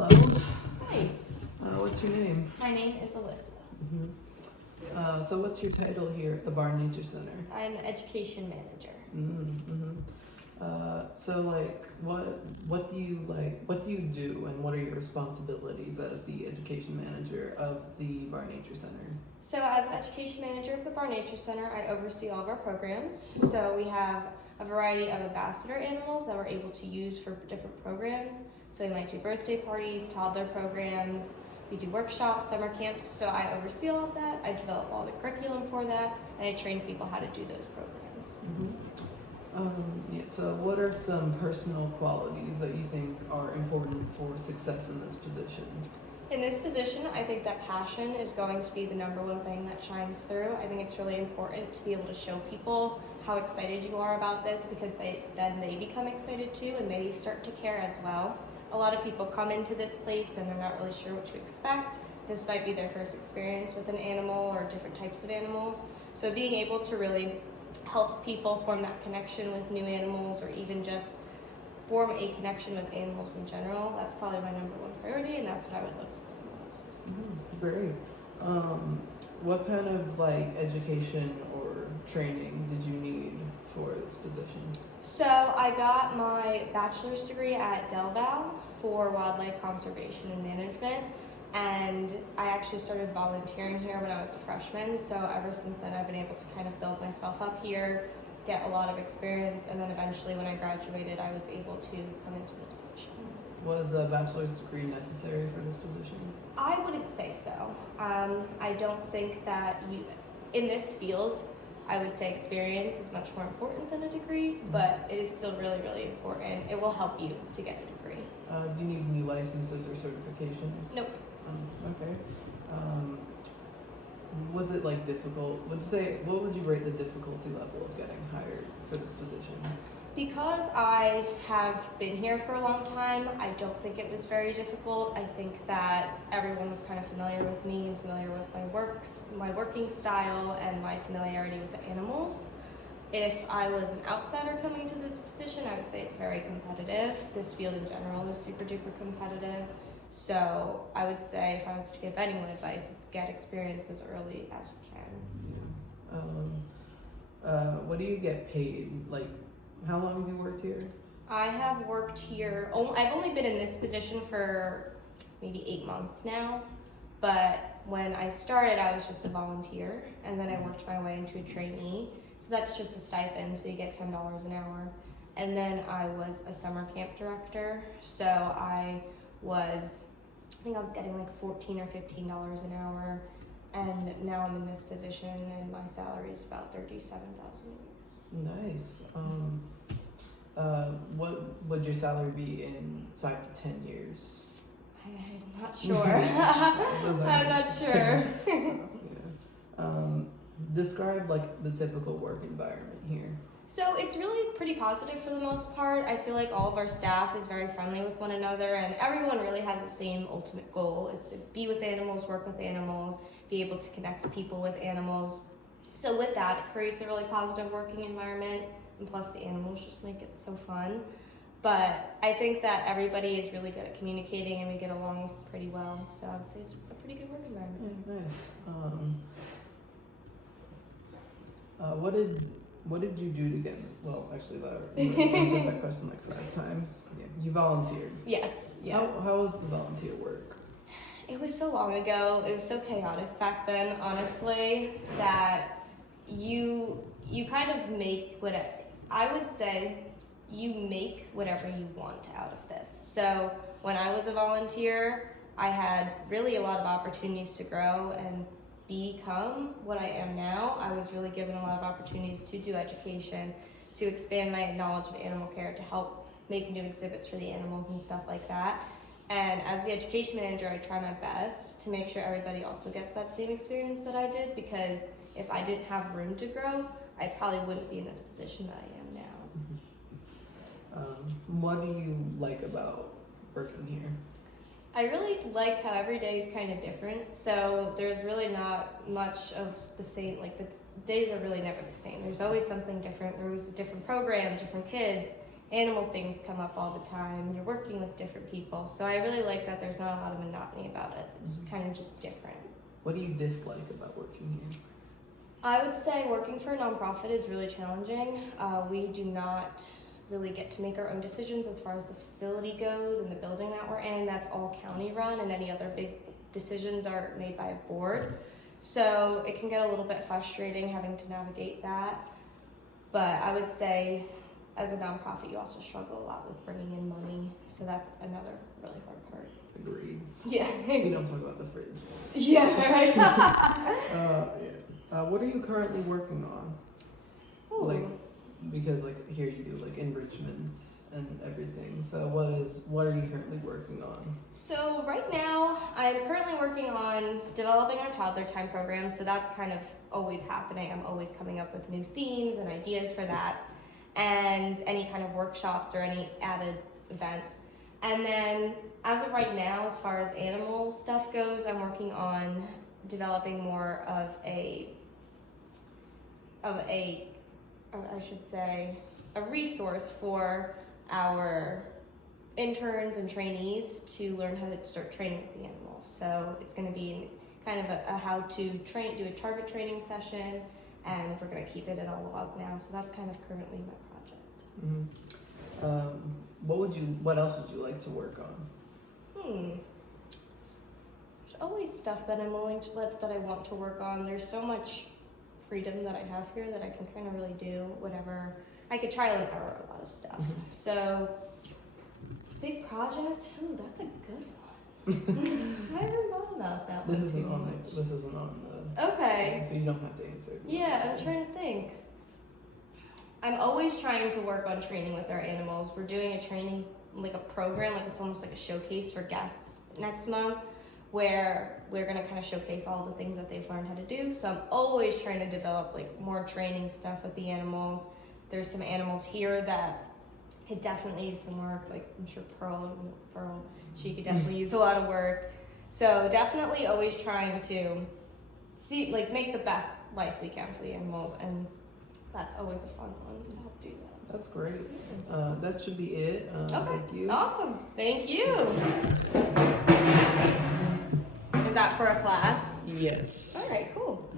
Hello. Hi, What's your name? my name is Alyssa. So what's your title here at the Barn Nature Center? I'm the education manager. So like, what do you like? What do you do, and what are your responsibilities as the education manager of the Barn Nature Center? So as the education manager of the Barn Nature Center, I oversee all of our programs. So we have a variety of ambassador animals that we're able to use for different programs. So we might do birthday parties, toddler programs, we do workshops, summer camps. So I oversee all of that. I develop all the curriculum for that, and I train people how to do those programs. So what are some personal qualities that you think are important for success in this position? In this position, I think that passion is going to be the number one thing that shines through. I think it's really important to be able to show people how excited you are about this, because then they become excited too, and they start to care as well. A lot of people come into this place and they're not really sure what to expect. This might be their first experience with an animal or different types of animals. So being able to really help people form that connection with new animals, or even just form a connection with animals in general, that's probably my number one priority, and that's what I would look for most. Great. What kind of like education or training did you need for this position? So I got my bachelor's degree at Del Val for wildlife conservation and management, and I actually started volunteering here when I was a freshman. So ever since then, I've been able to kind of build myself up here, get a lot of experience, and then eventually when I graduated, I was able to come into this position. Was a bachelor's degree necessary for this position? I wouldn't say so. I don't think that in this field, I would say experience is much more important than a degree, but it is still really, really important. It will help you to get a degree. Do you need any licenses or certifications? Nope. Okay. Was it like difficult? What would you rate the difficulty level of getting hired for this position? Because I have been here for a long time, I don't think it was very difficult. I think that everyone was kind of familiar with me and familiar with my working style, and my familiarity with the animals. If I was an outsider coming to this position, I would say it's very competitive. This field in general is super duper competitive. So I would say, if I was to give anyone advice, it's get experience as early as you can. Yeah. What do you get paid? Like, how long have you worked here? I have worked here, I've only been in this position for maybe 8 months now, but when I started, I was just a volunteer, and then I worked my way into a trainee. So that's just a stipend, so you get $10 an hour. And then I was a summer camp director, so I think I was getting like $14 or $15 an hour, and now I'm in this position, and my salary is about $37,000. Nice. What would your salary be in 5 to 10 years? I'm not sure. I'm not sure. Yeah. Describe like the typical work environment here. So it's really pretty positive for the most part. I feel like all of our staff is very friendly with one another, and everyone really has the same ultimate goal, is to be with animals, work with animals, be able to connect people with animals. So with that, it creates a really positive working environment, and plus the animals just make it so fun. But I think that everybody is really good at communicating, and we get along pretty well. So I would say it's a pretty good work environment. Yeah, nice. What did you do to get? Well, actually, you answered that question like 5 times. Yeah, you volunteered. Yes. Yeah. How was the volunteer work? It was so long ago. It was so chaotic back then, honestly, that you kind of make I would say you make whatever you want out of this. So when I was a volunteer, I had really a lot of opportunities to grow and become what I am now. I was really given a lot of opportunities to do education, to expand my knowledge of animal care, to help make new exhibits for the animals and stuff like that. And as the education manager, I try my best to make sure everybody also gets that same experience that I did, because if I didn't have room to grow, I probably wouldn't be in this position that I am now. What do you like about working here? I really like how every day is kind of different. So there's really not much of the same, like the days are really never the same. There's always something different. There was a different program, different kids, animal things come up all the time. You're working with different people. So I really like that there's not a lot of monotony about it. It's kind of just different. What do you dislike about working here? I would say working for a nonprofit is really challenging. We do not really get to make our own decisions as far as the facility goes and the building that we're in. That's all county run, and any other big decisions are made by a board. So it can get a little bit frustrating having to navigate that. But I would say as a nonprofit, you also struggle a lot with bringing in money. So that's another really hard part. Agreed. Yeah. We don't talk about the fridge. Yeah, right. What are you currently working on? Ooh. Like, because like here you do like enrichments and everything. So what are you currently working on? So right now, I'm currently working on developing our toddler time program. So that's kind of always happening. I'm always coming up with new themes and ideas for that, and any kind of workshops or any added events. And then as of right now, as far as animal stuff goes, I'm working on developing more of a resource for our interns and trainees to learn how to start training with the animals. So it's going to be kind of a how to train, do a target training session, and we're going to keep it in a log now. So that's kind of currently my project. Mm-hmm. What else would you like to work on? There's always stuff that I'm willing to that I want to work on. There's so much freedom that I have here that I can kind of really do whatever. I could trial and error a lot of stuff. So, big project. Ooh, that's a good one. I haven't thought about that one. This isn't on the. Okay. So you don't have to answer. Yeah, I'm trying to think. I'm always trying to work on training with our animals. We're doing a training, like a program, like it's almost like a showcase for guests next month, where we're gonna kind of showcase all the things that they've learned how to do. So I'm always trying to develop like more training stuff with the animals. There's some animals here that could definitely use some work, like I'm sure Pearl, she could definitely use a lot of work. So definitely always trying to make the best life we can for the animals, and that's always a fun one to help do that. That's great. That should be it. Okay, Thank you. awesome. Thank you. Is that for a class? Yes. All right, cool.